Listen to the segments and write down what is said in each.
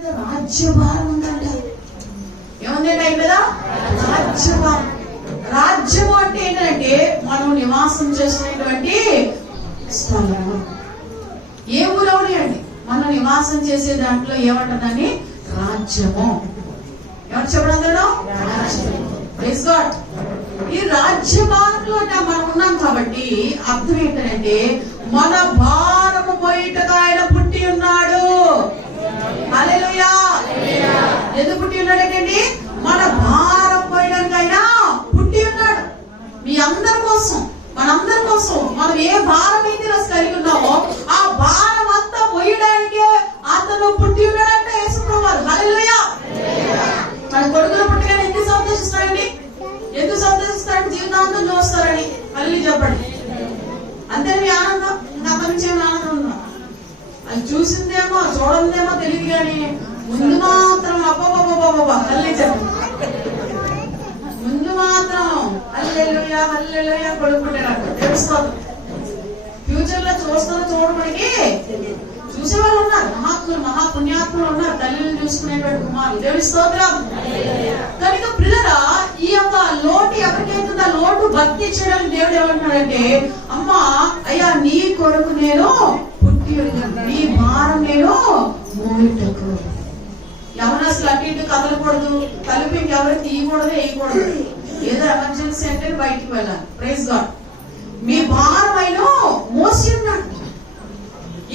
మీద రాజ్యభారం ఉందంట. ఏముందంటే ఆయన మీద రాజ్యభారం. రాజ్యము అంటే ఏంటంటే మనం నివాసం చేసినటువంటి స్థలం. ఏ ఊరు ఉన్నాయండి మనం నివాసం చేసే దాంట్లో ఏమంటుందని రాజ్యము. ఎవరు చెప్పడం? Praise God. ఈ రాజ్యభారంలో మనం ఉన్నాం కాబట్టి అర్థం ఏంటంటే మన భారము పోయిటగా ఆయన పుట్టి ఉన్నాడు. హల్లెలూయా. ఎందుకు పుట్టి ఉన్నాడండి? మన భారం పోయడానికి ఆయన పుట్టి ఉన్నాడు. మీ అందరి కోసం, మనందరి కోసం. మనం ఏ భారం అయితే కలిగి ఉన్నామో ఆ భారం అంతా పోయడానికే అతను పుట్టి ఉన్నాడంటే యేసుప్రభువారు. హల్లెలూయా. మన కొడుకులు పుట్టగానే ఎందుకు సంతోషిస్తారండి? ఎందుకు సంతోషిస్తారంటే జీవితాంతం చూస్తారని. మళ్ళీ చెప్పండి. అంతే మీ ఆనందం. ఇంకా అంతమించేమి ఆనందం ఉందా? అది చూసిందేమో చూడందేమో తెలియదు కానీ ముందు మాత్రం అబ్బా మళ్ళీ చెప్పండి. ముందు మాత్రం హల్లెలూయా హల్లెలూయా కొడుకు పుట్టాడు తెలుసుకోదు. ఫ్యూచర్ లో చూడడానికి చూసేవాళ్ళు ఉన్నారు. మహాత్ములు మహాపుణ్యాత్ములు ఉన్నారు. తల్లిని చూసుకునేటువంటి కుమారులు. దేవుని స్తోత్రం. కనుక పిల్లరా ఈ యొక్క లోటు ఎవరికైతుందో ఆ లోటు భక్తి చేయడానికి దేవుడు ఏమంటున్నాడంటే అమ్మా అయ్యా నీ కొరకు నేను పుట్టి నీ భారం నేను మోయుటకు. ఎవరు అసలు అటు ఇటు కదలకూడదు. కలిపి ఇంకెవరు తీయకూడదు వేయకూడదు. ఏదో ఎమర్జెన్సీ అంటే బయటికి వెళ్ళాలి. Praise God. మీ భారం ఆయన మోసి ఉన్నాడు.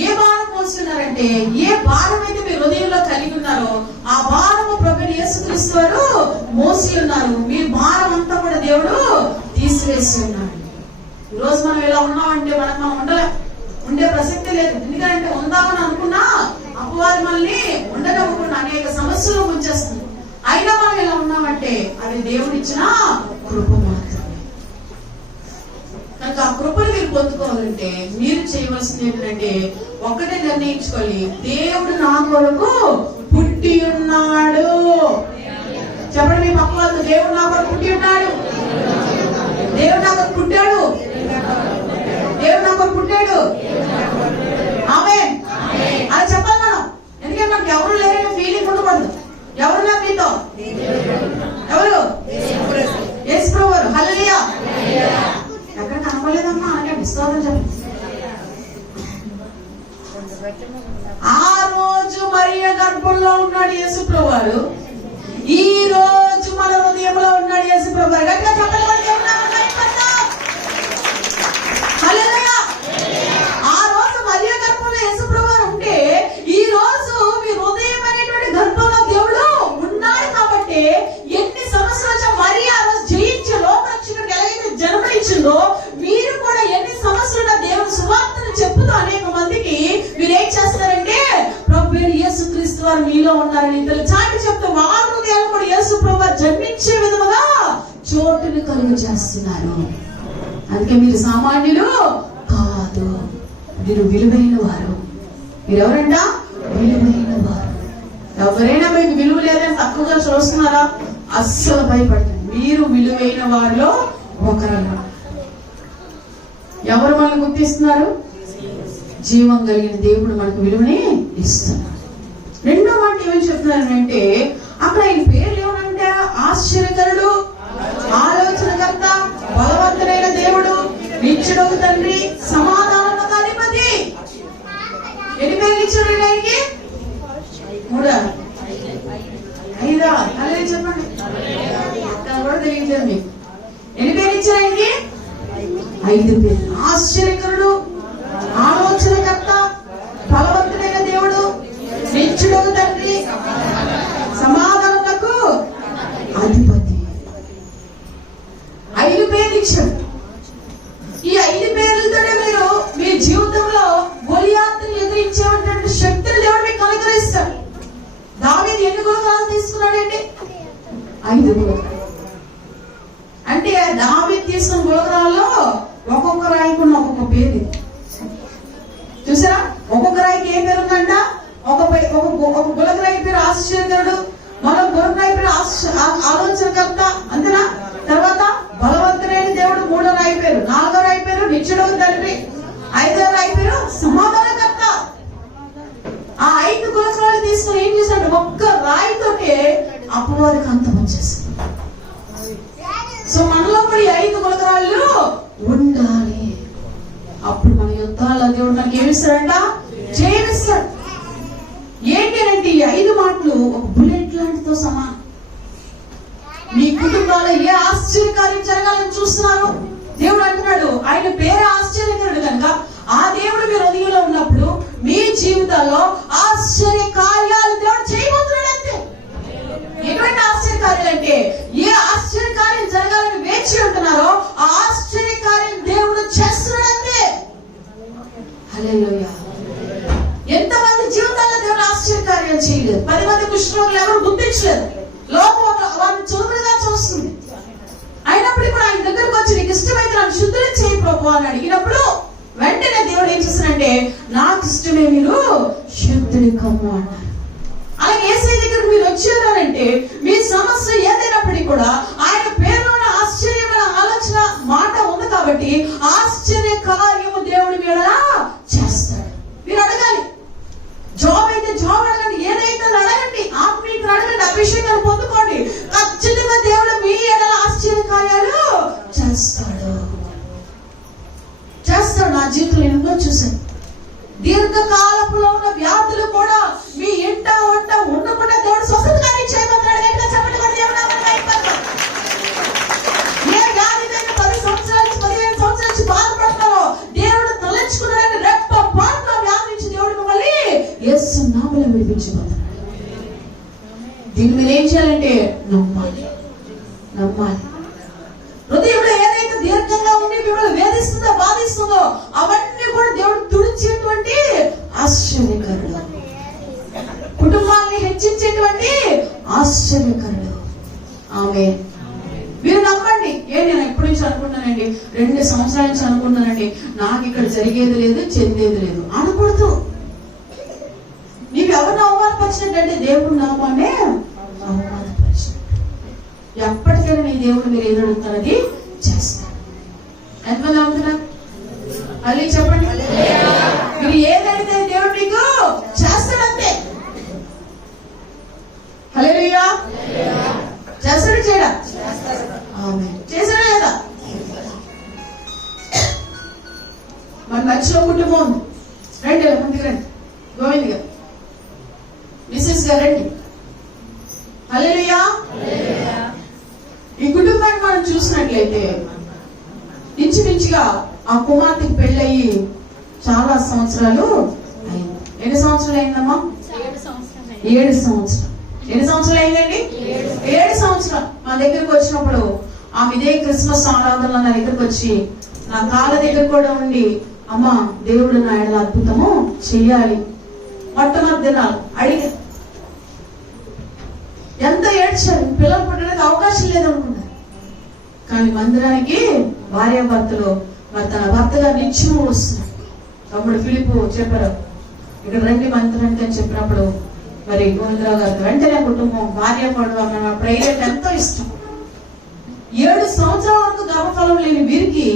ఏ భారం మోసి ఉన్నారంటే ఏ భారం అయితే మీ హృదయంలో కలిగి ఉన్నారో ఆ భారము ప్రభువైన యేసుక్రీస్తు వారు మోసి ఉన్నారు. మీ భారం అంతా కూడా దేవుడు తీసివేసి ఉన్నాడు. ఈ రోజు మనం ఇలా ఉన్నామంటే మనం ఉండలేం. ఉండే ప్రసక్తి లేదు. ఎందుకంటే ఉందామని అనుకున్నా అపవాది మనల్ని ఉండనివ్వకుండా అనేక సమస్యలు ముంచేస్తుంది. అయినా మనం ఇలా ఉన్నామంటే అది దేవుడిచ్చిన కృప మాత్రమే. కనుక ఆ కృపను మీరు పొందుకోవాలంటే మీరు చేయవలసింది ఏంటంటే ఒక్కటే నిర్ణయించుకోవాలి. దేవుడు నా కొరకు పుట్టి ఉన్నాడు. చెప్పండి మీ పక్క వాళ్ళతో, దేవుడు నా కొరకు పుట్టి ఉన్నాడు. దేవుడు నా కొరకు పుట్టాడు. దేవుడు నా కొరకు పుట్టాడు. ఆమేన్. అది చెప్పాలి మనం. ఎందుకంటే మనకి ఎవరు లేరనే ఫీలింగ్ ఉండకూడదు. ఎవరున్నారు మీతో? ఎవరు? యేసుప్రభువారు. హల్లెలూయా. ఎక్కడ కనపడలేదమ్మా అలాగే విశ్వాసం చెప్పండి. ఆ రోజు మరియ గర్భంలో ఉన్నాడు యేసుప్రభువారు. ఈ రోజు మన హృదయంలో ఉన్నాడు యేసుప్రభువారు. గట్టిగా చెప్పండి. హల్లెలూయా. ఆ రోజు మరియ గర్భంలో యేసుప్రభువారు ఉంటే ఈ రోజు మీ హృదయం అనేటువంటి గర్భంలో దేవుడు ఉన్నాడు. కాబట్టి ఎన్ని సమస్యలు వచ్చా మరియ ఆ రోజు జయించి లోకరక్షకుడికి ఎలాగైతే జన్మనిచ్చిందో మీరు కూడా ఎన్ని సమస్యలు దేవుని సువార్తను చెప్పుతూ అనేక మందికి మీరేం చేస్తారంటే ప్రభువైన యేసుక్రీస్తు వారు మీలో ఉన్నారని ఇద్దరు చాటి చెప్తూ వాళ్ళ హృదయాలు కూడా యేసుప్రభు వారు జన్మించే విధముగా చోటుని కలుగు చేస్తున్నారు. అందుకే మీరు సామాన్యులు కాదు, మీరు విలువైన వారు. మీరెవరంట? విలువైన వారు. ఎవరైనా మీకు విలువ లేదని తక్కువగా చూస్తున్నారా? అస్సలు భయపడతారు. మీరు విలువైన వారిలో ఒకరన్నా. ఎవరు మనల్ని గుర్తిస్తున్నారు? జీవం కలిగిన దేవుడు మనకు విలువని ఇస్తున్నారు. రెండో మాట ఏమని చెప్తున్నారంటే అక్కడ ఆయన పేర్లు ఏమనంటే ఆశ్చర్యకరుడు, ఆలోచనకర్త, బలవంతుడైన దేవుడు, నిత్యుడగు తండ్రి, సమాధానమునకు అధిపతి. ఎన్ని పేర్లు ఇచ్చాడు ఆయనకి? 3 5 అలాగే చెప్పండి. అక్కడ కూడా తెలియజేయండి మీకు. ఎన్ని పేర్లు ఇచ్చారు ఆయనకి? 5 పేర్లు. ఆశ్చర్యకరుడు, ఆలోచనకర్త, బలవంతుడైన దేవుడు, నిత్యుడగు తండ్రి, సమాధానమునకు అధిపతి. 5 పేర్లు ఇచ్చాడు. ఈ 5 పేర్లతోనే మీరు మీ జీవితంలో గొలియాతుని ఎదిరించేటువంటి శక్తిని దేవుడు మీకు అనుగ్రహిస్తాడు. దావీదు ఎన్ని గుణగాలు తీసుకున్నాడండి? 5 గుణగాలు. అంటే దావీదు తీసుకున్న గుణగాల్లో ఒక్కొక్క రాయికున్న ఒక్కొక్క పేరు. చూసారా? ఒక్కొక్క రాయికి ఏ పేరు ఉందంట? ఒక గులకరాయి పేరు ఆశ్చర్యకరుడు, మరో గులకరాయి పేరు ఆలోచనకర్త, అంతేనా? తర్వాత బలవంతుడైన దేవుడు 3వ రాయి పేరు, 4వ రాయి పేరు నిత్యుడగు తండ్రి, 5వ రాయి పేరు సమాధానకర్త. ఆ 5 గులకరాలు తీసుకుని ఏం చేశాడు? వారికి అంతం వచ్చేసింది. సో మనలో కూడా ఈ 5 గులకరాళ్ళు ఉండాలి. అప్పుడు మన యుద్ధాల్లో దేవుడు మనకి ఏమిస్తాడంట? జయమిస్తాడు. ఏంటి అంటే ఈ 5 మాటలు ఒక బుల్లెట్ లాంటితో సమానం. మీ కుటుంబాల్లో ఏ ఆశ్చర్యకార్యం జరగాలని చూస్తున్నారు? దేవుడు అంటున్నాడు ఆయన పేరు ఆశ్చర్యకరుడు కనుక ఆ దేవుడు మీ హృదయంలో ఉన్నప్పుడు మీ జీవితాల్లో ఆశ్చర్య కార్యాలు దేవుడు చేయబోతున్నాడు. అంతే. ఎటువంటి ఆశ్చర్యకార్యాలు అంటే ఏ ఆశ్చర్యకార్యం జరగాలని వేచి ఉంటున్నారో ఆ ఆశ్చర్యకార్యం దేవుడు చేస్తున్నాడు. అంతే. హల్లెలూయా. ఎంతమంది జీవితాల్లో దేవుడు ఆశ్చర్యకార్యాలు చేయలేదు. 10 మంది కుష్ఠరోగులు ఎవరు గుర్తించలేదు. లోకం వారిని చురుకుగా చూస్తుంది. అయినప్పుడు కూడా ఆయన దగ్గరకు వచ్చి నీకు ఇష్టమైతే నాకు శుద్ధులు చేయి ప్రభు అని అడిగినప్పుడు వెంటనే దేవుడు ఏం చేస్తానంటే నాకు ఇష్టమే మీరు శుద్ధుడి కమ్ము అన్నారు. అలాగే యేసయ్య దగ్గరకు మీరు వచ్చారంటే మీ సమస్య ఏదైనప్పటికీ కూడా ఆయన పేరులోని ఆశ్చర్యమైన ఆలోచన మాట ఉంది కాబట్టి ఆశ్చర్య కార్యము దేవుడి మీద చేస్తాడు. మీరు అడగాలి. జాబ్ అయితే జాబ్ అడగండి, ఏదైతే అడగండి, ఆత్మీయతను అడగండి, అభిషేకాన్ని పొందుకోండి. ఖచ్చితంగా దేవుడు మీ ఎడల ఆశ్చర్య కార్యాలు చేస్తాడు. నా జీవితంలో ఎన్నో చూశాను. దీర్ఘకాలపులో ఉన్న వ్యాధులు కూడా మీ ఇంట వంట ఉండకుండా దేవుడు స్వస్థతగానే చేయబోతున్నాడు. చెప్పండి కూడా దేవుడు ఏ వ్యాధి 10 సంవత్సరాల నుంచి 15 సంవత్సరాల నుంచి బాధపడతారో దేవుడు తలంచుకున్నాడని రెప్ప పాటలో వ్యాధి నుంచి దేవుడు మిమ్మల్ని యేసు నామములో విడిపించబోతున్నాడు. దీన్ని మీరు ఏం చేయాలంటే నమ్మాలి. హృదయంలో ఏదైతే దీర్ఘంగా ఉండి మిమ్మల్ని వేధిస్తుందో బాధిస్తుందో అవన్నీ కూడా దేవుడు తుడిచేటువంటి ఆశ్చర్యకరుడు. కుటుంబాన్ని హెచ్చించేటువంటి ఆశ్చర్యకరుడు. ఆమేన్. మీరు నమ్మండి. నేను ఎప్పటి నుంచి అనుకుంటానండి, 2 సంవత్సరాల నుంచి అనుకుంటానండి, నాకు ఇక్కడ జరిగేది లేదు చెందేది లేదు అనకూడదు. నీకు ఎవరిని అవమానపరిచినట్టే దేవుడు నామానే అవమానపరిచినట్టు. ఎప్పటికైనా నీ దేవుడు మీరు ఏది అడుగుతారది చేస్తారు. ఎంతమంది నమ్ముతున్నారు? మళ్ళీ చెప్పండి. మీరు ఏదైతే దేవుడు మీకు చేస్తాడంతే. హల్లెలూయా. చేస్తాడు చేయడా? ఆమేన్. చేశాడా లేదా? మన మధ్యలో కుటుంబం ఉంది. రండి ముందుకు రండి. గోవింద్ గారు, మిసెస్ గారు రండి. హల్లెలూయా. ఈ కుటుంబాన్ని మనం చూసినట్లయితే ఇంచుమించుగా ఆ కుమార్తెకి పెళ్ళయి చాలా సంవత్సరాలు అయింది. ఎన్ని సంవత్సరాలు అయిందమ్మా? 7 సంవత్సరాలు. ఎన్ని సంవత్సరాలు అయిందండి? 7 సంవత్సరాలు. మా దగ్గరకు వచ్చినప్పుడు ఆమె ఇదే క్రిస్మస్ ఆరాధనలో నా దగ్గరకు వచ్చి నా కాళ్ళ దగ్గర కూడా ఉండి అమ్మా దేవుడు నా ఎడల అద్భుతము చెయ్యాలి మొట్టమొదటి దినాలు అడిగి ఎంత ఏడ్చారు. పిల్లలు పుట్టడానికి అవకాశం లేదనుకున్నారు. కానీ మందిరానికి భార్యాభర్తలు తన భర్తగా నిత్యం వస్తున్నారు. తమ్ముడు ఫిలిపు చెప్పారు ఇక్కడ రండి మందిరానికి అని చెప్పినప్పుడు మరి గోవిందరావు గారు వెంటనే కుటుంబం భార్యాభర్త ప్రైవేట్ ఎంతో ఇష్టం. 7 సంవత్సరాల వరకు గర్భఫలం లేని వీరికి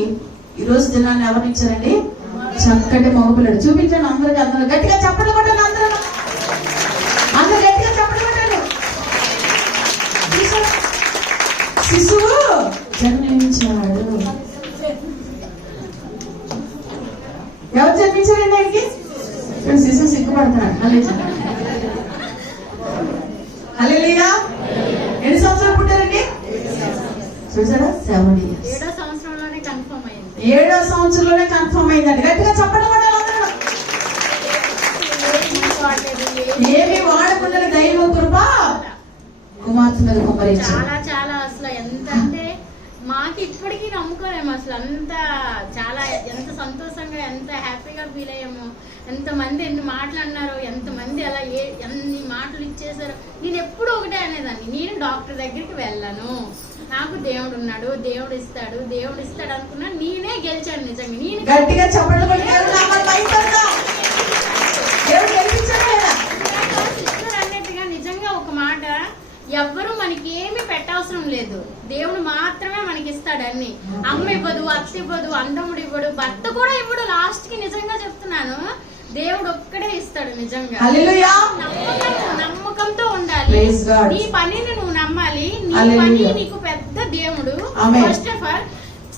ఈ రోజు దినాన్ని ఎవరినిచ్చారండి? చక్కటి మగపిల్లడు. చూపించండి అందరికి. అందరూ గట్టిగా చెప్పండి కొట్టండి. అందరూ గట్టిగా చెప్పండి కొట్టండి. శిశువు జన్మించాడు. ఎవరు జన్మించారండి ఆయనకి? శిశువు సిగ్గుపడుతున్నాడు. హల్లెలూయా. ఎన్ని సంవత్సరాలు పుట్టారండి? చూసారా? 7 years. 7వ సంవత్సరంలోనే కన్ఫర్మ్ అయింది. 7వ సంవత్సరంలోనే కన్ఫర్మ్ అయిందండి. గట్టిగా చెప్పండి. ఏమి వాడకుండా దైవ కృప కుమార్తె మీద కుమ్మరించారు. చాలా చాలా అసలు ఎంత అంటే మాకు ఇప్పటికీ నమ్ముకోలేము. అసలు అంత చాలా ఎంత సంతోషంగా ఎంత హ్యాపీగా ఫీల్ అయ్యాము. ఎంతమంది ఎన్ని మాటలు అన్నారు, ఎంతమంది అలా ఎన్ని మాటలు ఇచ్చేసారు. నేను ఎప్పుడు ఒకటే అనేదాన్ని, నేను డాక్టర్ దగ్గరికి వెళ్ళను, నాకు దేవుడు ఉన్నాడు, దేవుడు ఇస్తాడు అనుకున్నా. నేనే గెలిచాను నిజంగా. నేను గట్టిగా చెప్పండి. అన్నట్టుగా నిజంగా ఒక మాట, ఎవ్వరూ మనకి ఏమి పెట్టవసరం లేదు. దేవుడు మాత్రమే మనకి ఇస్తాడు అన్ని. అమ్మ ఇవ్వదు, అత్త ఇవ్వదు, అందముడు ఇవ్వడు, భర్త కూడా ఇవ్వడు. లాస్ట్ కి నిజంగా చెప్తున్నాను, దేవుడు ఒక్కడే ఇస్తాడు. నిజంగా నమ్మకంతో ఉండాలి. నీ పనిని నువ్వు నమ్మ ఉండాలి. నీ పని నీకు పెద్ద దేవుడు ఫస్ట్ ఆఫ్ ఆల్.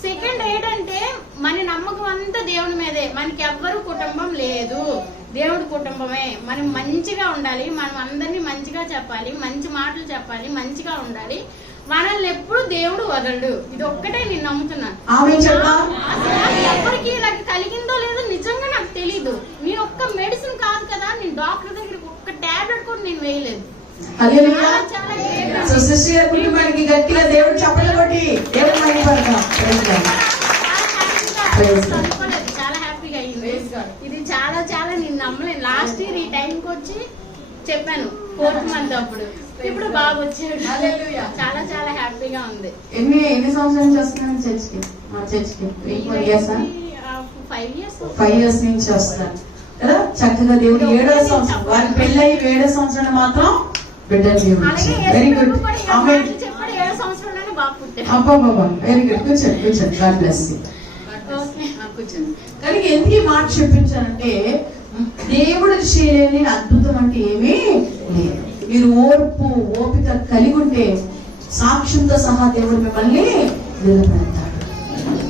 సెకండ్ ఏంటంటే మన నమ్మకం అంతా దేవుని మీదే. మనకి ఎవ్వరు కుటుంబం లేదు, దేవుడి కుటుంబమే. మనం మంచిగా ఉండాలి, మనం అందరినీ మంచిగా చెప్పాలి, మంచి మాటలు చెప్పాలి, మంచిగా ఉండాలి. మనల్ని ఎప్పుడు దేవుడు వదలడు. ఇది ఒక్కటే నేను నమ్ముతున్నాను. ఎవరికి ఇలా కలిగిందో లేదో నిజంగా నాకు తెలీదు. నేను ఒక్క మెడిసిన్ కాదు కదా, నేను డాక్టర్ దగ్గర ఒక్క టాబ్లెట్ కూడా నేను వేయలేదు. గట్టిగా దేవుడు చెప్పలు కొట్టి చాలా హ్యాపీగా అయింది. ఇది చాలా చాలా నేను నమ్మలేదు. లాస్ట్ ఇయర్ ఈ టైంకి వచ్చి చెప్పాను 4th month అప్పుడు. ఇప్పుడు బాగా వచ్చాడు. చాలా చాలా హ్యాపీగా ఉంది. ఎన్ని సంవత్సరాల నుంచి వస్తున్నాను చర్చికి? 5 years నుంచి వస్తాను కదా. చక్కగా దేవుడు 7వ సంవత్సరం, వారి పెళ్ళయి 7వ సంవత్సరం మాత్రం బిడ్డలు. Very good. అబ్బాబా వెరీ గుడ్. కూర్చోండి కూర్చోండి. God bless you. కూర్చోండి. కానీ ఎందుకు ఈ మాట చెప్పించానంటే దేవుడు చేయలేని అద్భుతం అంటే ఏమీ లేదు. మీరు ఓర్పు ఓపిక కలిగి ఉంటే సాక్ష్యంతో సహా దేవుడు మిమ్మల్ని నిలబెడతాడు.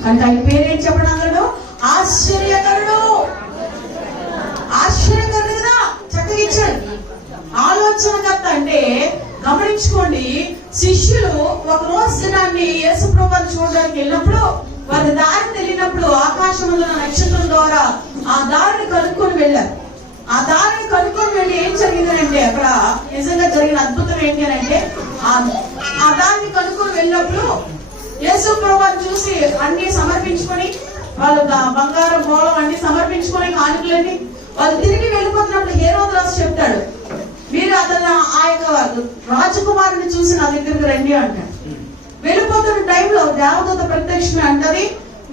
అంటే ఆయన పేరేం చెప్పడం అందరూ ఆశ్చర్యకరుడు. ఆశ్చర్యకరుడు కదా, చక్కగా ఇచ్చాడు. ఆలోచనకర్త అంటే గమనించుకోండి, శిష్యులు ఒక రోజు దినాన్ని యేసు ప్రభువుని చూడడానికి వెళ్ళినప్పుడు వారి దారి తెలియనప్పుడు ఆకాశంలో నక్షత్రం ద్వారా ఆ దారిని కనుక్కొని వెళ్ళారు. ఆ దారిని కనుక్కొని వెళ్ళి ఏం జరిగిందంటే అక్కడ నిజంగా జరిగిన అద్భుతం ఏంటి అని అంటే ఆ దారిని కనుక్కొని వెళ్ళినప్పుడు యేసు ప్రభువుని చూసి అన్ని సమర్పించుకొని వాళ్ళు బంగారం మూలం అన్ని సమర్పించుకొని కానుకలన్నీ వాళ్ళు తిరిగి వెళ్ళిపోతున్నప్పుడు హేరోదు రాజు చెప్తాడు, మీరు అతను ఆ యొక్క రాజకుమారుని చూసి నా దగ్గరికి రండి అంటాడు. వెళ్ళిపోతున్న టైంలో దేవదూత ప్రత్యక్షమే అంటది,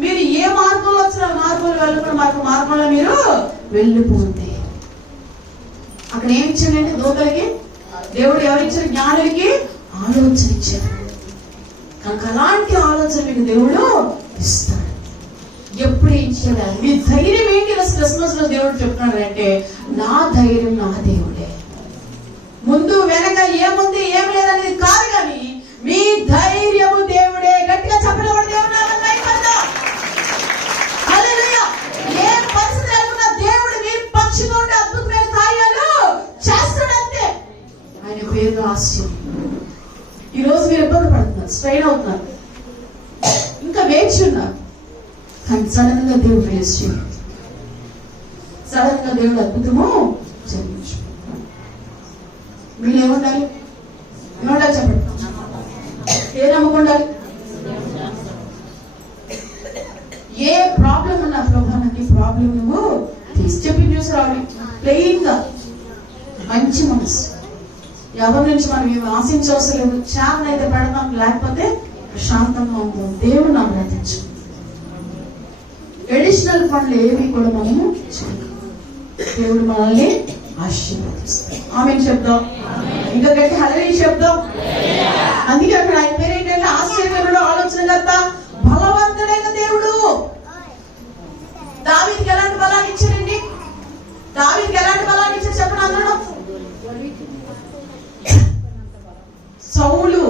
మీరు ఏ మార్గంలో వచ్చిన మార్గంలో వెళ్ళకుండా మార్గంలో మీరు వెళ్ళిపోతే. అక్కడ ఏమి ఇచ్చాడంటే దూతలకి దేవుడు ఎవరిచ్చారు? జ్ఞానులకి ఆలోచన ఇచ్చాడు. కనుక అలాంటి ఆలోచన మీకు దేవుడు ఇస్తాడు. ఎప్పుడు ఇచ్చాడు? మీ ధైర్యం ఏంటి? క్రిస్మస్ లో దేవుడు చెప్తున్నాడు అంటే నా ధైర్యం నా దేవుడే. ముందు వెనక ఏముంది ఏం లేదనేది కాదు, కానీ మీ ధైర్యము దేవుడే. గట్టిగా చెప్పడం ఏ పరిస్థితి అనుకున్నా దేవుడు మీ పక్షిగా ఉండే అద్భుతమైన కార్యాలు చేస్తాడంతే. ఆయన పేరు ఆశ్చర్యం. ఈ రోజు మీరు ఇబ్బంది పడుతున్నారు, స్ట్రెయిన్ అవుతున్నారు, ఇంకా వేచి ఉన్నారు, కానీ సడన్ గా దేవుడు ఫేస్ చేయండి. సడన్ గా దేవుడు అద్భుతము జరిగించు. మీరు ఏముండాలి? ఏముండాలి చెప్పండి. ఏ నమ్మకం ఉండాలి? ఏ ప్రాబ్లం ఉన్నా ప్రభా నాకు ఈ ప్రాబ్లం నువ్వు తీసి చెప్పి చూసి ప్లెయిన్ గా మంచి మనసు. ఎవరి నుంచి మనం ఏమి ఆశించవసరం లేదు. శాంతం అయితే పెడతాం, లేకపోతే ప్రశాంతంగా ఉంటాం. దేవుడు నాకు నటించు. ఎడిషనల్ పనులు ఏవి కూడా మనము చేయము. దేవుడు మనల్ని ఆశీర్వదిస్తాడు. ఆమేన్ చెప్దాం. ఇంకా గట్టి హల్లెలూయా చెప్దాం. అందుకే అక్కడ ఆయన పేరు ఏంటంటే ఆశ్చర్యకరుడు, ఆలోచనకర్త, బలవంతుడైన దేవుడు. దావీదుకి ఎలాంటి బలాన్ని ఇచ్చారండి? దావీదుకి ఎలాంటి బలాన్ని ఇచ్చారు చెప్పండి అందరూ? సౌలు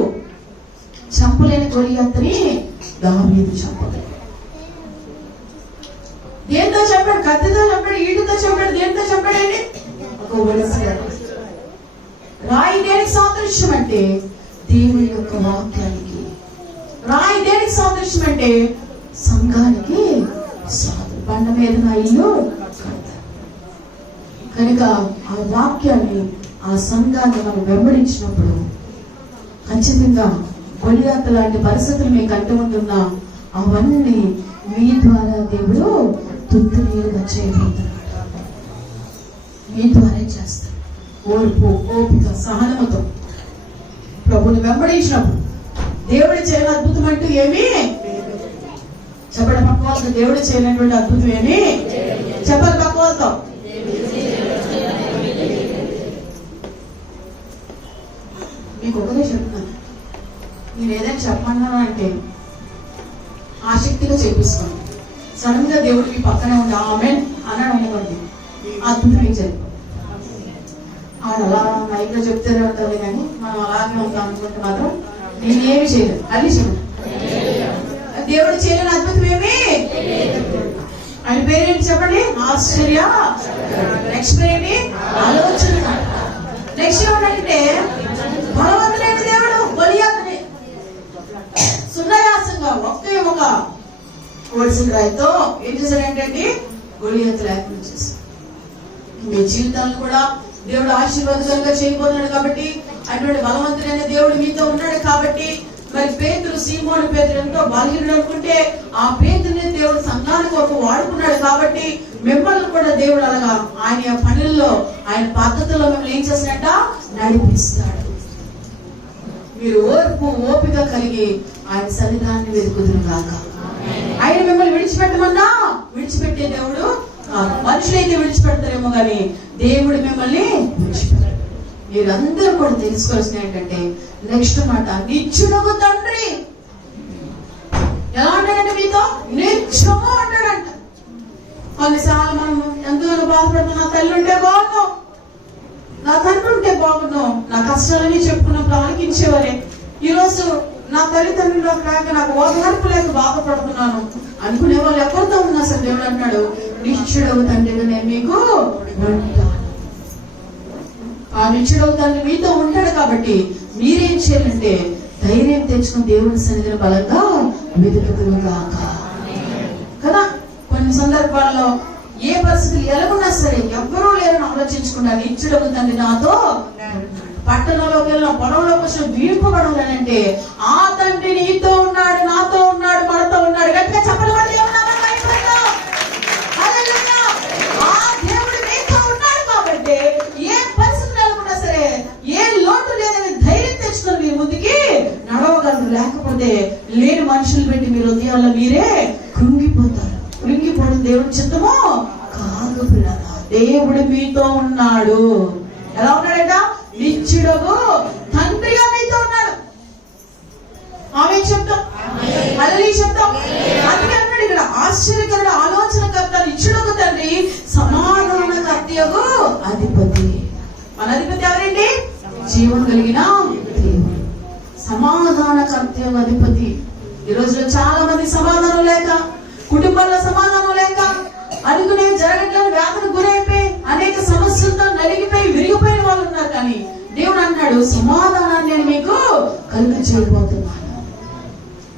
చంపలేని గొలియాతుని దావీదు చంపలేదు. దేంతో చెప్పాడు? కత్తితో చెప్పాడు, ఈటుతో చెప్పాడు, దేంతో చెప్పాడండి? ఒక రాయి దేనికి సాదృశ్యం అంటే దేవుని యొక్క వాక్యానికి. రాయి దేనికి సాదృశ్యం అంటే సంఘానికి. బండ మీద నా ఇల్లు కడతారు. కనుక ఆ వాక్యాన్ని, ఆ సంఘాన్ని మనం వెంబడించినప్పుడు ఖచ్చితంగా గొలియాతు లాంటి పరిస్థితులు మీకు అంటూ ఉంటున్నా అవన్నీ మీ ద్వారా దేవుడు తుత్తు నీరుగా చేయబోతున్నాడు. మీ ద్వారా చేస్తాడు. ఓర్పు, ఓపిక, సహనముతో ప్రభుని వెంబడించినప్పుడు దేవుడు చేయని అద్భుతం అంటూ ఏమీ చెప్పడం. పక్క వాళ్ళతో దేవుడు చేయనటువంటి అద్భుతం ఏమి చెప్పాలి. పక్క వాళ్ళతో మీకు ఒకటే చెప్తున్నాను, నేను ఏదైనా చెప్పన్నా అంటే ఆసక్తిగా చేపిస్తాను. సడన్ గా దేవుడు మీ పక్కనే ఉంది ఆమేన్ అన్నాడు అనుకోండి, అద్భుతం ఏం జరిగింది. ఆయన అలా నైట్లో చెప్తూనే ఉంటుంది, కానీ మనం అలాగే ఉంటాం అనుకుంటే మాత్రం నేనేమి చేయలేదు. అది చేయలేదు. దేవుడు చేయలేని అద్భుతం ఏమి. ఆయన పేరేంటి చెప్పండి? ఆశ్చర్య. నెక్స్ట్ పేరేంటి? ఆలోచన. నెక్స్ట్ ఏమంటే బలవంతుడైన దేవుడు గొలియాతుని సున్నాయాసంగా ఒకే ఒక ఓడిసిన రాయితో ఏం చేశాడంటే గొలియాతు లేకుండా చేశాడు. మీ జీవితాలను కూడా దేవుడు ఆశీర్వాదకరంగా చేయబోతున్నాడు కాబట్టి, అటువంటి బలవంతుడైన దేవుడు మీతో ఉన్నాడు కాబట్టి, మరి పేతురు, సీమోను పేతురు ఎంతో బలహీనుడు అనుకుంటే ఆ పేతురుని దేవుడు సంఘానికి ఒక వాడుకున్నాడు కాబట్టి మిమ్మల్ని కూడా దేవుడు అలాగా ఆయన పనుల్లో, ఆయన పద్ధతుల్లో మిమ్మల్ని ఏం చేసినట్ట నడిపిస్తాడు. మీరు ఓపిక కలిగి ఆయన సన్నిధానాన్ని వెతుకుదురు గాక. ఆయన మిమ్మల్ని విడిచిపెట్టమన్నా విడిచిపెట్టే దేవుడు కాదు. మనుషులైతే విడిచిపెడతారేమో కానీ దేవుడు మిమ్మల్ని విడిచిపెట్టాడు. మీరందరూ కూడా తెలుసుకోవాల్సిన ఏంటంటే నెక్స్ట్ మాట, నిత్యుడగు తండ్రి ఎలా అంటాడంటే మీతో నిత్యము అంటాడంట. కొన్నిసార్లు మనం ఎంతగానో బాధపడుతున్నా, నా తల్లి ఉంటే బాగున్నాం, నా తండ్రి ఉంటే బాగున్నాం, నా కష్టాలని చెప్పుకున్నప్పుడు ఆలకించేవారే. ఈరోజు నా తల్లిదండ్రులు కాక నాకు ఓదార్పు లేక బాధపడుతున్నాను అనుకునే వాళ్ళు ఎవరితో ఉన్నా సరే దేవుడు అంటాడు, నిత్యుడవు తండ్రిగా నేను మీకు ఉంటాను. ఆ నిత్యుడవు తండ్రి మీతో ఉంటాడు కాబట్టి మీరేం చేయాలంటే ధైర్యం తెచ్చుకుని దేవుని సన్నిధిని బలంగా వెతుకుదురుగాక కదా. కొన్ని సందర్భాల్లో ఏ పరిస్థితులు ఎలాగున్నా సరే ఎవ్వరూ లేరని ఆలోచించకుండా నిత్యుడవు తండ్రి నాతో, పట్టణంలోకి వెళ్ళిన పొలంలోకి వచ్చిన వీడ్పబడాలంటే ఆ తండ్రి నీతో ఉన్నాడు, నాతో ఉన్నాడు, మనతో ఉన్నాడు. గట్టిగా చెప్పలు పడి ఆ దేవుడు నీతో ఉన్నాడు కాబట్టి ఏ పరిస్థితులు ఎలాగున్నా సరే, ఏ లోటు లేదని ధైర్యం తెచ్చుకొని మీ ముందుకి నడవగలరు. లేకపోతే లేని మనుషులు పెట్టి మీరు హృదయాల్లో మీరే కృంగిపోతారు. కృంగిపోవడం దేవుడి చిత్తమో కాదు పిల్లలా. దేవుడు మీతో ఉన్నాడు. ఎలా ఉన్నాడట? నిత్యుడగు తండ్రిగా మీతో ఉన్నాడు. ఆమె చెప్తాం, హల్లెలూయా చెప్తాం. అందుకే అన్నాడు ఇక్కడ, ఆశ్చర్యకరుడు, ఆలోచనకర్త, నిత్యుడగు తండ్రి, సమాధానకర్తయగు అధిపతి. మన అధిపతి ఎవరండి? జీవం కలిగిన దేవుడు, సమాధానకర్తయగు అధిపతి. ఈ రోజులో చాలా మంది సమాధానం లేక, కుటుంబాల్లో సమాధానం లేక, అనుకునేవి జరగట్లేదు, వ్యాధికి గురైపోయి అనేక సమస్యలతో నలిగిపోయి విరిగిపోయిన వాళ్ళు ఉన్నారు. కానీ దేవుడు అన్నాడు, సమాధానాన్ని నేను మీకు కలుగ చేయబోతున్నాను.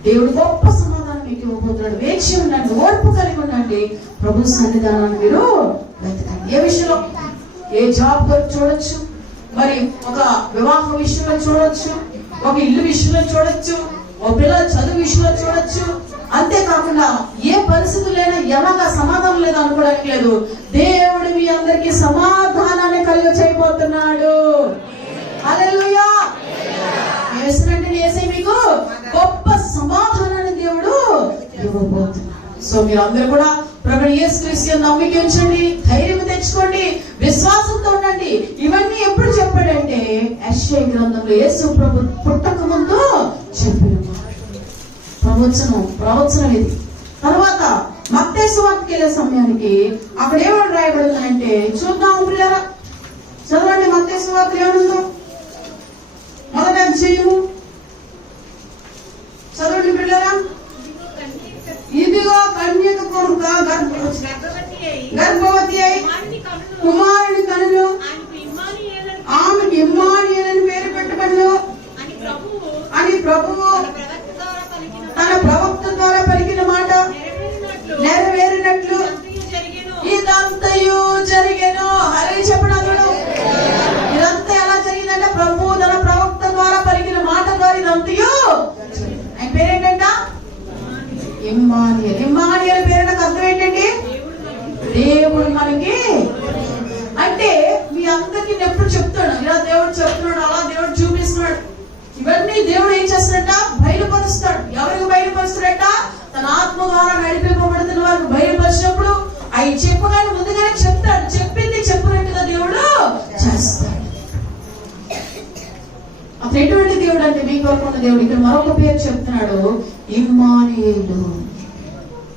దేవుడు గొప్ప సమాధానం మీకు ఇవ్వబోతున్నాడు. వేచి ఉండండి, ఓర్పు కలిగి ఉండండి, ప్రభు సన్నిధానాన్ని మీరు వెతకండి. ఏ విషయంలో, ఏ జాబ్ కొరకు చూడొచ్చు, మరి ఒక వివాహ విషయంలో చూడొచ్చు, ఒక ఇల్లు విషయంలో చూడొచ్చు, ఒక పిల్లల చదువు విషయంలో చూడొచ్చు. అంతేకాకుండా ఏ పరిస్థితులైనా ఎలాగా సమాధానం లేదు అనుకోవడానికి లేదు. దేవుడు మీ అందరికీ సమాధానాన్ని కలుగ చేయబోతున్నాడు. హల్లెలూయా. యేసే మీకు గొప్ప సమాధానాన్ని దేవుడు ఇవ్వబోతున్నాడు. సో మీరు అందరూ కూడా ప్రభువు యేసుక్రీస్తు నమ్మిక ఉంచండి, ధైర్యం తెచ్చుకోండి, విశ్వాసంతో ఉండండి. ఇవన్నీ ఎప్పుడు చెప్పాడంటే యెషయా గ్రంథంలో యేసు ప్రభు పుట్టక ముందు చెప్పిన ప్రవచనం ఇది. తర్వాత మత్తయి సువార్తకి వెళ్ళే సమయానికి అక్కడ ఏమని రాయబడిందంటే చూద్దాం పిల్లరా, చదవండి. మత్తయి సువార్త ఏముందో మొదటి అధ్యాయము చదవండి పిల్లరా. ఇదిగో కన్యక కొడుక గర్భవతి అయి కుమారుని కనులు, ఆమెకు ఇమ్మానుయేలు పేరు పెట్టబడును అని ప్రభువు తన ప్రవక్త ద్వారా పలికిన మాట నెరవేరినట్లు ఇదంతయు జరిగెను. హల్లెలూయా చెప్పండి. ఇదంతా ఎలా జరిగిందంటే ప్రభువు తన ప్రవక్త ద్వారా పలికిన మాట ద్వారా ఇదంతయు. ఆయన పేరేంటంట? ఇమ్మానుయేలు. ఇమ్మానుయేలు పేరు నాకు అర్థం ఏంటండి? దేవుడు మనకి. అంటే మీ అందరికి నేను ఎప్పుడు చెప్తాడు, ఇలా దేవుడు చెప్తున్నాడు, అలా దేవుడు చూపిస్తున్నాడు. ఇవన్నీ దేవుడు ఏం చేస్తాడట? బయలుపరుస్తాడు. ఎవరికి బయలుపరుస్తాడట? తన ఆత్మ ద్వారా నడిపింపబడుతున్న వారికి బయలుపరిచినప్పుడు అవి చెప్పగానే ముందుగానే చెప్తాడు. చెప్పింది చెప్పినట్టుగా దేవుడు చేస్తాడు. అతను ఎటువంటి దేవుడు అంటే మీ కొరకు దేవుడు. ఇక్కడ మరొక పేరు చెప్తున్నాడు, ఇమ్మానుయేలు.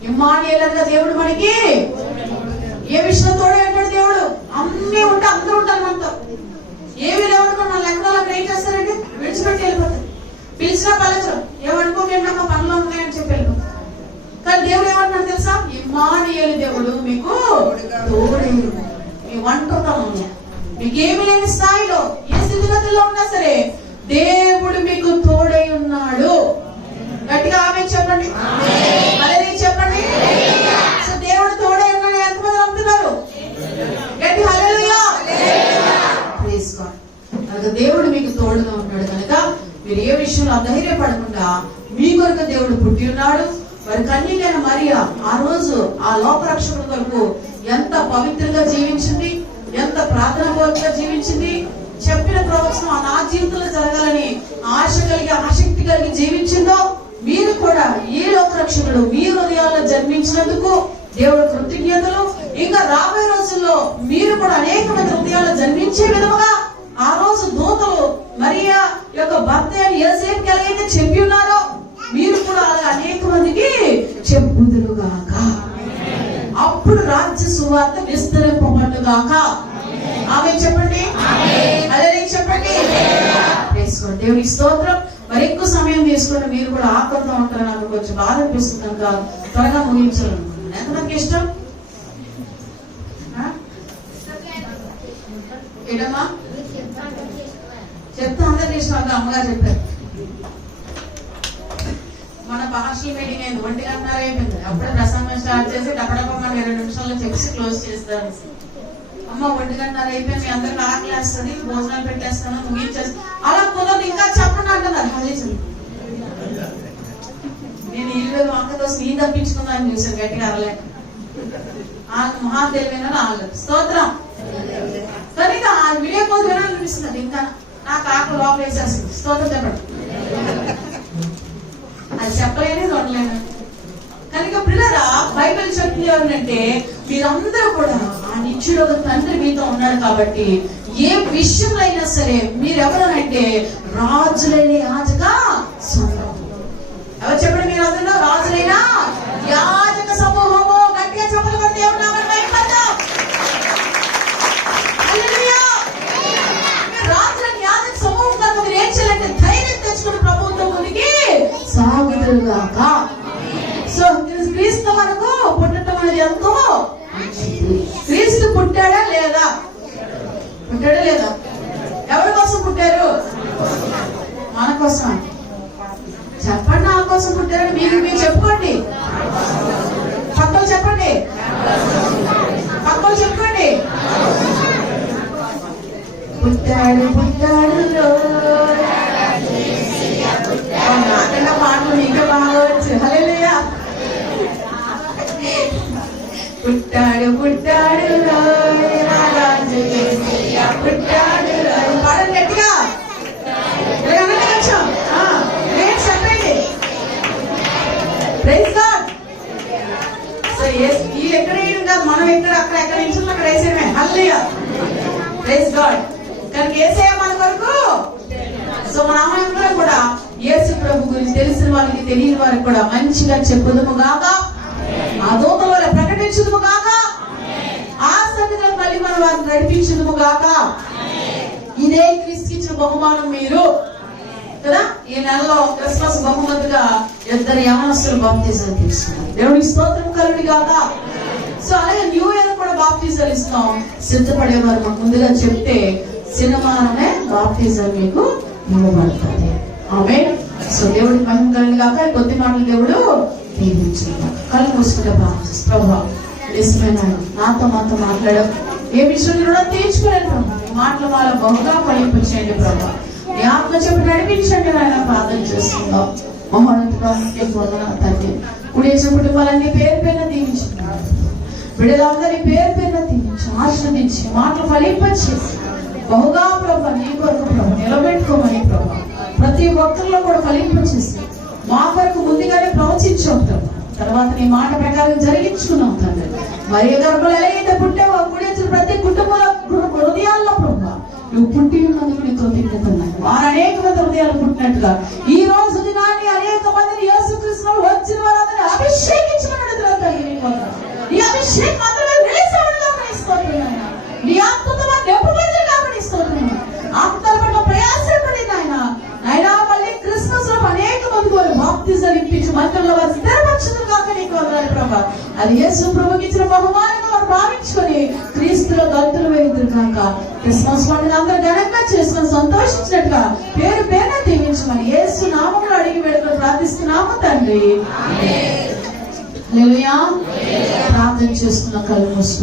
ఇమ్మానుయేలు అనగా దేవుడు మనకి ఏ విషయంలో తోడే అంటాడు దేవుడు. అన్నీ ఉంటే అందరూ ఉంటారు మనతో. ఏమి లేవనుకో నా లెక్కలో అక్కడ ఏం చేస్తారంటే విడిచిపెట్టి వెళ్ళిపోతారు. పిలిచినా పలచరు, ఏమనుకోకండి అమ్మ పనులు ఉన్నాయని చెప్పారు. కానీ దేవుడు ఏమంటున్నాడు తెలుసా? ఇమ్మానుయేలు దేవుడు మీకు తోడై, మీ ఒంటరితనం మీకేమి లేని స్థాయిలో ఏ స్థితిగతుల్లో ఉన్నా సరే దేవుడు మీకు తోడై ఉన్నాడు. గట్టిగా ఆమె చెప్పండి, అదే చెప్పండి. సో దేవుడు తోడై ఉన్నాడు ఎంతమంది నమ్ముతున్నారు? గట్టి హల్లెలూయా. Praise God. కనుక దేవుడు మీకు తోడుగా ఉన్నాడు కనుక మీరు ఏ విషయంలో అధైర్యపడకుండా మీ కొరకు దేవుడు పుట్టి ఉన్నాడు. మరి కన్యకైన మరియా ఆ రోజు ఆ లోకరక్షకుల కొరకు ఎంత పవిత్రంగా జీవించింది, ఎంత ప్రార్థన పూర్వకంగా జీవించింది. చెప్పిన ప్రవచనం నా జీవితంలో జరగాలని ఆశ కలిగి ఆసక్తి కలిగి జీవించిందో మీరు కూడా ఈ లోకరక్షకుడు మీ హృదయాల్లో జన్మించినందుకు దేవుడు కృతజ్ఞతలు. ఇంకా రాబోయే రోజుల్లో మీరు కూడా అనేక మంది హృదయాల్లో జన్మించే విధముగా ఆ రోజు దూతలు మరియా యొక్క భర్త యోసేపుకి ఎలాగైతే చెప్పి ఉన్నారో మీరు కూడా అలా అనేక మందికి చెప్పుదురుగాక. అప్పుడు రాజ్య సువార్త విస్తరింపబడుగాక. ఆమె చెప్పండి, అదే చెప్పండి. దేవునికి స్తోత్రం. మరి ఎక్కువ సమయం తీసుకుంటే మీరు కూడా ఆకలితో ఉంటారు. నాకు కొంచెం బాధ అనిపిస్తుంది కనుక త్వరగా ముగించాలనుకుంటున్నాను. ఎంతమందికి ఇష్టం? ఏంటమ్మా చెప్తా? అందరికి ఇష్టం. అమ్మగారు చెప్పారు. మన పాస్టల్ మీటింగ్ అయింది 1:30 అయిపోయింది. అప్పుడే ప్రసంగం స్టార్ట్ చేసి డబ్బడబ్బ మనం 20 నిమిషాల్లో చెప్పి క్లోజ్ చేస్తారు. అమ్మ 1:30 అయిపోయింది, మీ అందరికి ఆకలి వేస్తుంది, భోజనాలు పెట్టేస్తాను, ముగించేస్తాను. అలా కుదరదు, ఇంకా చెప్పండి అంటున్నారు. హాలేజులు నేను 20 వంకతో నీ తప్పించుకుందాన్ని చూసాను. గట్టిగా అరలేక మహా తెలివైన రాలేదు. స్తోత్రం. కనుక ఆ వీడియో కోడ్ వినాలనిపిస్తుంది. ఇంకా నాకు ఆకలి లోపల వేసేస్తుంది. స్తోత్రం చెప్పండి. అది చెప్పలేని చూడలేను. కనుక పిల్లరా బైబిల్ చెప్తుంది ఏమంటే మీరందరూ కూడా ఆ నిత్యుడు ఒక తండ్రి మీతో ఉన్నాడు కాబట్టి ఏ విషయంలో అయినా సరే మీరెవరనంటే రాజులైన యాజక సమూహం. ఎవరు చెప్పండి? మీరు అందరూ రాజులైన యాజక సమూహము. గట్టిగా చెప్పలు కొట్టి రాజులైన యాజక సమూహం కనుక మీరు ఏం చేయాలంటే ధైర్యం తెచ్చుకుని ప్రభుత్వం ముందుకి సాగుదురుగాక. సో క్రీస్తు మనకు పుట్టడం అనేది ఎంతో క్రీస్తు పుట్టాడా లేదా? పుట్టాడా లేదా? ఎవరి కోసం పుట్టారు? మన కోసం. చెప్పండి, నా కోసం పుట్టారని మీరు చెప్పుకోండి. పక్కలు చెప్పండి, పక్కలు చెప్పుకోండి. పుట్టాడు పుట్టాడు నాకన్నా పాటలు ఇంకా బాగా వచ్చు. హల్లెలూయా. పుట్టాడు పుట్టాడు పుట్టాడు. పాడండి గట్టిగా, చెప్పండి. Praise God. సో ఈ ఎక్కడ వేయడం కాదు, మనం ఎక్కడ అక్కడ ఎక్కడ నిల్చున్నా అక్కడ వేసేమే. హల్లెలూయా. Praise God. కనుక వేసేయ మన కొరకు. సో మన అమ్మాయిలో కూడా యేసు ప్రభు గురించి తెలిసిన వాళ్ళకి తెలియని వారికి కూడా మంచిగా చెప్పుదుము గాక, ఆ దూతల వల్ల ప్రకటించుదుము గాక, ఆ సంగతులను మళ్ళీ మనం వారిని నడిపించుదుము గాక. ఇదే క్రీస్తుకి ఇచ్చిన బహుమానం మీరు కదా. ఈ నెలలో క్రిస్మస్ బహుమతిగా 2 యవనస్తులు బాప్తిజం తీసుకున్నారు. దేవుడికి స్తోత్రం కలుగును గాక. సో అలాగే న్యూ ఇయర్ కూడా బాప్తిజాలు ఇస్తాం. సిద్ధపడేవారు మాకు ముందుగా చెప్తే సినిమానే బాప్తిజం మీకు ఇవ్వబడుతుంది. ఆమేన్. సో దేవుడికి మహిమ కలుగును గాక. కొద్ది మాటలు దేవుడు దీవించును. కళ్ళు మూసుకుంటే ప్రార్థిస్తాం. ప్రభువా నిజమైన నాతో మాతో మాట్లాడడం ఏ విషయం కూడా తీర్చుకోలేను. మాటలు వాళ్ళ బహుగా ఫలింపు చేయండి ప్రభా. నీ ఆత్మ చెప్పి నడిపించండి. ఆయన ప్రార్థన చేస్తున్నాం. మహోన్నతుడా తండ్రి కుడేసిన కుటుంబాలన్నీ పేరు పేరున దీవించుకున్నారు. బిడ్డలందరి పేరు పేరున దీవించి ఆశ్రదించి మాటలు ఫలింపచేసి బహుగా ప్రభా నీ కొరకు ప్రభు నిలబెట్టుకోమని ప్రభా ప్రతి ఒక్కరిలో కూడా ఫలింపచేసి మా కొరకు ముందుగానే ప్రవచించాం ప్రభు. తర్వాత నీ మాట ప్రకారం జరిగించుకున్నాం తండ్రి. మరి గర్భలు ఎలాగైతే పుట్టావో కుడేసిన ప్రతి కుటుంబాల హృదయాల్లో ప్రభా నువ్వు పుట్టి ఉన్నందుకు నీ కృతజ్ఞతలు. వారు అనేక మంది హృదయాలు పుట్టినట్టుగా ఈ రోజు దినాన్ని అనేక మందిని యేసుక్రీస్తు వచ్చిన వారందరినీ అభిషేకించమని తల్లి ఈ అభిషేకం అందరూ రిలీజ్ అవ్వడం గమనిస్తున్నాను. నీ ఆత్మతో నింపబడి గమనిస్తున్నాను. ఆత్మల పట్ల ప్రయాసపడి నాయన మళ్ళీ క్రిస్మస్ లో అది యేసు ప్రభుకి ఇచ్చిన బహుమానంగా వారు భావించుకొని క్రీస్తులో గంతులు వేయుదురు కాక. క్రిస్మస్ పండుగ అందరూ ఘనంగా చేసుకొని సంతోషించినట్టుగా పేరు పేరున దీవించమని యేసు నామములో అడిగి వేడుకొని ప్రార్థిస్తున్నాము తండ్రి. హల్లెలూయా. ప్రార్థన చేస్తున్న కళ్ళు మూసుకుని